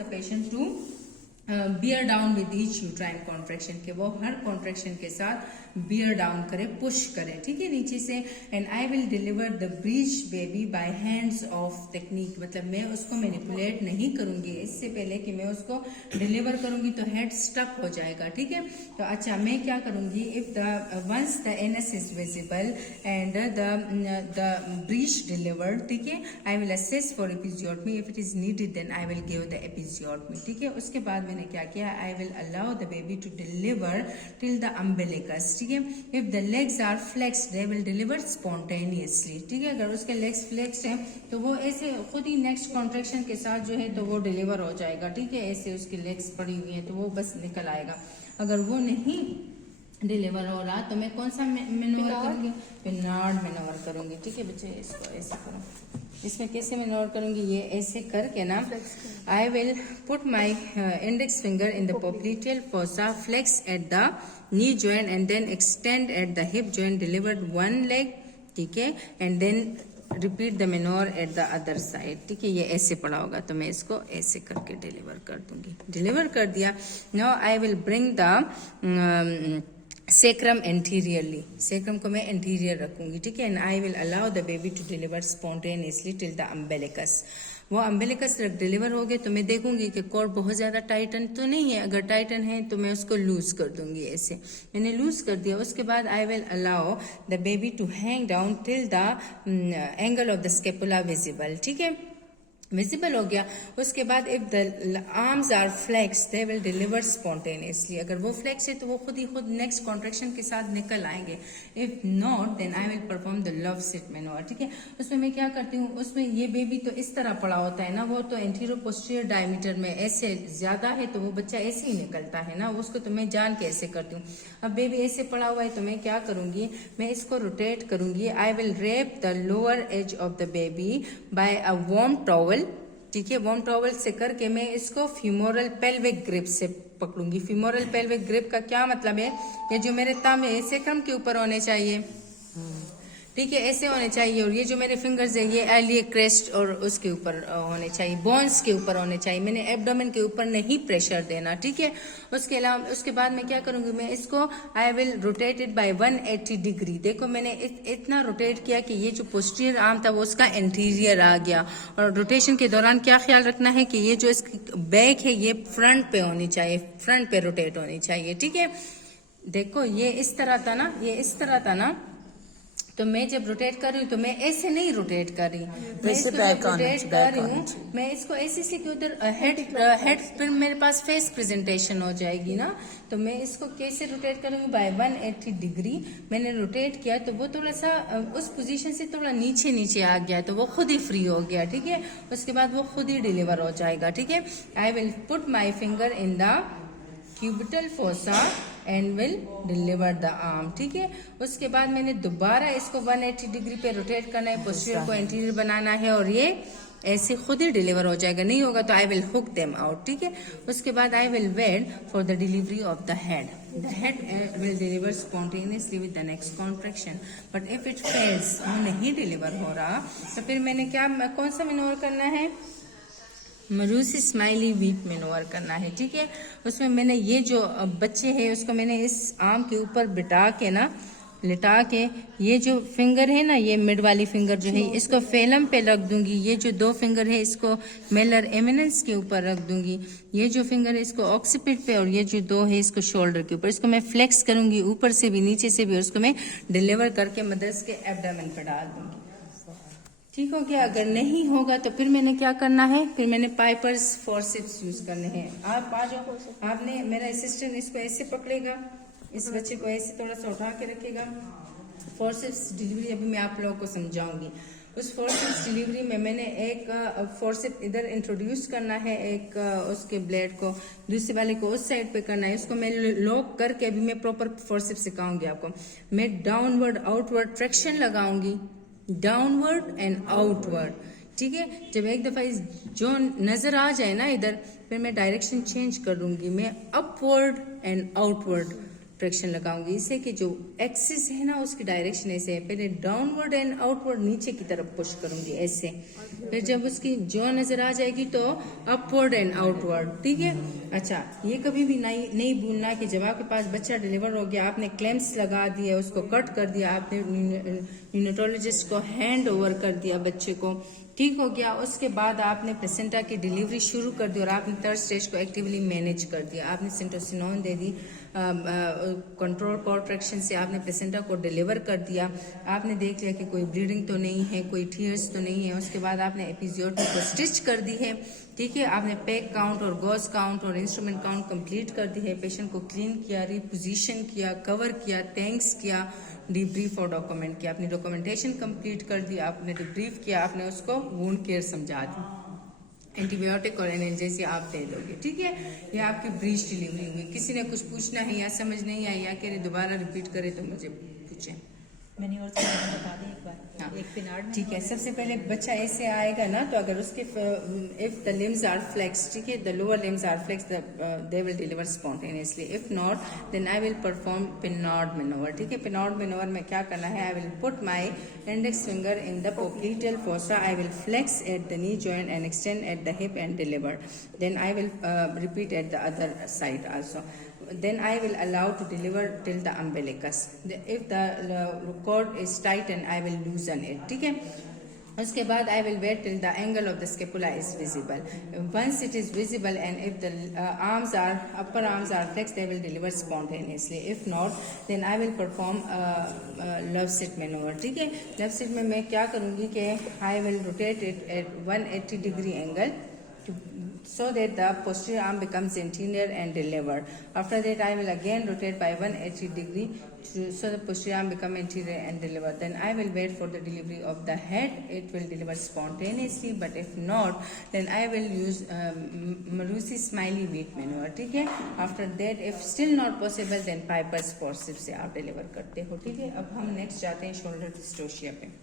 The patient to bear down with each uterine contraction के वो हर contraction के साथ बियर डाउन करे, पुश करे, ठीक है, नीचे से। And I will deliver the breech baby by hands off technique, मतलब मैं उसको मैनिपुलेट नहीं करूंगी इससे पहले कि मैं उसको डिलीवर करूंगी तो हेड स्टक हो जाएगा, ठीक है। तो अच्छा मैं क्या करूंगी, if the once the anus is visible and the breech delivered, ठीक है, I will assess for episiotomy, if it is needed then I will give the episiotomy, ठीक है। उसके बाद मैंने क्या किया, I will allow the baby to deliver till the umbilicus, ठीक है। If the legs are flexed they will deliver spontaneously, ठीक है। अगर उसके लेग्स फ्लेक्स्ड हैं तो वो ऐसे खुद ही नेक्स्ट कॉन्ट्रैक्शन के साथ जो है तो वो डिलीवर हो जाएगा, ठीक है। ऐसे उसकी लेग्स पड़ी हुई हैं तो वो बस निकल आएगा। अगर वो नहीं डिलीवर हो रहा तो मैं कौन सा मेनोवर करूंगी, पिनार्ड मेनोवर करूंगी, ठीक है बच्चे। इसको ऐसे करो, इसमें कैसे मेनोवर करूंगी, ये ऐसे करके ना, I will put my index finger in the popliteal fossa, flex at the knee joint and then extend at the hip joint, delivered one leg, ठीक है, and then repeat the manoeuvre at the other side, ठीक है। ये ऐसे पड़ा होगा तो मैं इसको ऐसे करके डिलीवर कर दूंगी। डिलीवर कर दिया। Now I will bring the sacrum anteriorly, sacrum को मैं एंटीरियर रखूंगी, ठीक है। And I will allow the baby to deliver spontaneously till the umbilicus. वो अम्बिलिकस डिलीवर हो गए तो मैं देखूंगी कि कॉर्ड बहुत ज्यादा टाइटन तो नहीं है, अगर टाइटन है तो मैं उसको लूज कर दूंगी, ऐसे मैंने लूज कर दिया। उसके बाद I will allow the baby to hang down till the angle of the scapula visible, ठीक है, विजिबल हो गया। उसके बाद if the arms are flex they will deliver spontaneously, अगर वो फ्लेक्स है तो वो खुद ही खुद नेक्स्ट कॉन्ट्रैक्शन के साथ निकल आएंगे। If not then I will perform the Lovset manoeuvre, ठीक है। उसमें मैं क्या करती हूँ, उसमें ये बेबी तो इस तरह पड़ा होता है ना, वो तो एंटीरियर पोस्टीरियर डायमीटर में ऐसे ज्यादा है तो वो बच्चा ऐसे ही निकलता है ना, उसको तो मैं जान के ऐसे करती हूँ। अब बेबी ऐसे पड़ा हुआ है तो मैं क्या करूंगी, मैं इसको रोटेट करूंगी। I will wrap the lower edge of the baby by a warm towel, ठीक है, वार्म टॉवल से करके मैं इसको फीमोरल पेल्विक ग्रिप से पकड़ूंगी। फीमोरल पेल्विक ग्रिप का क्या मतलब है, ये जो मेरे थंब है सेक्रम के ऊपर होने चाहिए, ठीक है, ऐसे होने चाहिए। और ये जो मेरे फिंगर्स है ये एलिए क्रेस्ट और उसके ऊपर होने चाहिए, बोन्स के ऊपर होने चाहिए। मैंने एब्डोमेन के ऊपर नहीं प्रेशर देना, ठीक है। उसके अलावा उसके बाद मैं क्या करूंगी, मैं इसको I will rotate it by 180 degree. देखो मैंने इतना रोटेट किया कि ये जो पोस्टीरियर आर्म था वो उसका इंटीरियर आ गया। और रोटेशन के दौरान क्या ख्याल रखना है कि ये जो इसकी बैक है ये फ्रंट पे होनी चाहिए, फ्रंट पे रोटेट होनी चाहिए, ठीक है। देखो ये इस तरह था ना, ये इस तरह था ना, तो मैं जब रोटेट कर रही हूँ तो मैं ऐसे नहीं रोटेट कर रही, मैं इसको रोटेट कर रही हूँ, मैं इसको ऐसे से कि उधर हेड फिर मेरे पास फेस प्रेजेंटेशन हो जाएगी ना, तो मैं इसको कैसे रोटेट करूंगी, बाय 180 डिग्री मैंने रोटेट किया तो वो थोड़ा सा उस पोजीशन से थोड़ा नीचे नीचे आ गया तो वो खुद ही फ्री हो गया, ठीक है। उसके बाद वो खुद ही डिलीवर हो जाएगा, ठीक है। I will put my finger in the cubital fossa and will deliver the arm, ठीक है। उसके बाद मैंने दोबारा इसको 180 डिग्री पे रोटेट करना है, पोस्टीरियर को एंटीरियर बनाना है और ये ऐसे खुद ही डिलीवर हो जाएगा। नहीं होगा तो I will hook them out, ठीक है। उसके बाद I will wait for the delivery of the head. The head will deliver spontaneously with the next contraction, but if it fails, वो नहीं डिलीवर हो रहा तो फिर मैंने क्या, कौन सा मेनोवर करना है, मरूसी स्माइली वीक मेनोवर करना है, ठीक है। उसमें मैंने ये जो बच्चे हैं उसको मैंने इस आर्म के ऊपर बिठा के ना, लिटा के, ये जो फिंगर है ना, ये मिड वाली फिंगर जो है इसको फेलम पे रख दूंगी। ये जो दो फिंगर है इसको मेलर एमिनेंस के ऊपर रख दूंगी। ये जो फिंगर है इसको ऑक्सीपिट पे और ये जो दो है इसको शोल्डर के ऊपर। इसको मैं फ्लेक्स करूंगी ऊपर से भी नीचे से भी और उसको मैं डिलीवर करके मदर्स के एब्डोमेन पे डाल दूंगी, ठीक हो गया। अगर नहीं होगा तो फिर मैंने क्या करना है, फिर मैंने पाइपर्स फॉरसेप्स यूज करने हैं। आप आ जाओ, आपने, मेरा असिस्टेंट इसको ऐसे पकड़ेगा, इस बच्चे को ऐसे थोड़ा सा उठा के रखेगा। फॉरसेप्स डिलीवरी अभी मैं आप लोगों को समझाऊंगी। उस फॉरसेप्स डिलीवरी में मैंने एक फॉरसेप इधर इंट्रोड्यूस करना है, एक उसके ब्लेड को दूसरे वाले को उस साइड पे करना है। उसको मैं लॉक करके अभी मैं प्रॉपर फॉरसेप सिखाऊंगी आपको। मैं डाउनवर्ड आउटवर्ड ट्रैक्शन लगाऊंगी, डाउनवर्ड एंड आउटवर्ड, ठीक है। जब एक दफा इस जो नजर आ जाए ना इधर, फिर मैं डायरेक्शन चेंज कर दूंगी, मैं अपवर्ड एंड आउटवर्ड फ्रिक्शन लगाऊंगी, इससे कि जो एक्सिस है ना उसकी डायरेक्शन ऐसे है, पहले डाउनवर्ड एंड आउटवर्ड नीचे की तरफ पुश करूंगी ऐसे, फिर जब उसकी जो नजर आ जाएगी तो अपवर्ड एंड आउटवर्ड, ठीक है। अच्छा, ये कभी भी नहीं भूलना कि जब आपके पास बच्चा डिलीवर हो गया, आपने क्लैम्प्स लगा दिए, उसको कट कर दिया, आपने न्यूनेटोलॉजिस्ट को हैंड ओवर कर दिया बच्चे को, ठीक हो गया, उसके बाद आपने प्लेसेंटा की डिलीवरी शुरू कर दी और आपने थर्ड स्टेज को एक्टिवली मैनेज कर दिया, आपने सिंटोसिनोन दे दी, कंट्रोल कॉन्ट्रैक्शन से आपने प्लेसेंटा को डिलीवर कर दिया, आपने देख लिया कि कोई ब्लीडिंग तो नहीं है, कोई टीयर्स तो नहीं है, उसके बाद आपने एपिजियोटमी को स्टिच कर दी है, ठीक है। आपने पैक काउंट और गॉज काउंट और इंस्ट्रूमेंट काउंट कंप्लीट कर दी है, पेशेंट को क्लीन किया, रिपोजिशन किया, कवर किया, टैंक्स किया, डिब्रीफ और डॉक्यूमेंट किया, अपनी डॉक्यूमेंटेशन कंप्लीट कर दी, आपने डिब्रीफ किया, आपने उसको वुंड केयर समझा दी, एंटीबायोटिक और एनाल्जेसिया आप दे दोगे, ठीक है। ये आपकी ब्रीच डिलीवरी हुई। किसी ने कुछ पूछना है या समझ नहीं आई या कह रहे दोबारा रिपीट करे तो मुझे पूछें। मैंने और बता दें एक बार। हाँ, एक पिनार्ड ठीक है। सबसे पहले बच्चा ऐसे आएगा ना, तो अगर उसके if the limbs are flex, ठीक है, the lower limbs are flex, they will deliver spontaneously, if not then I will perform Pinard manoeuvre, ठीक है। पिनार्ड मैनोवर में क्या करना है, I will put my index finger in the popliteal fossa, I will flex at the knee joint and extend at the hip and deliver, then I will repeat at the other side also, then I will allow to deliver till the umbilicus. If the cord is tight and I will loosen it, ठीक है। उसके बाद I will wait till the angle of the scapula is visible. Once it is visible and if the upper arms are flexed, they will deliver spontaneously. If not, then I will perform love sit maneuver, ठीक है। love sit में मैं क्या करूँगी कि I will rotate it at 180 degree angle so that the posterior arm becomes anterior and deliver. After that, I will again rotate by 180 degree so the posterior arm become anterior and deliver. Then I will wait for the delivery of the head. It will deliver spontaneously, but if not, then I will use Marusi smiley weight maneuver, ठीक है। After that, if still not possible, then Piper's forceps से आप deliver करते हो, ठीक है। अब हम next जाते हैं shoulder dystocia पे।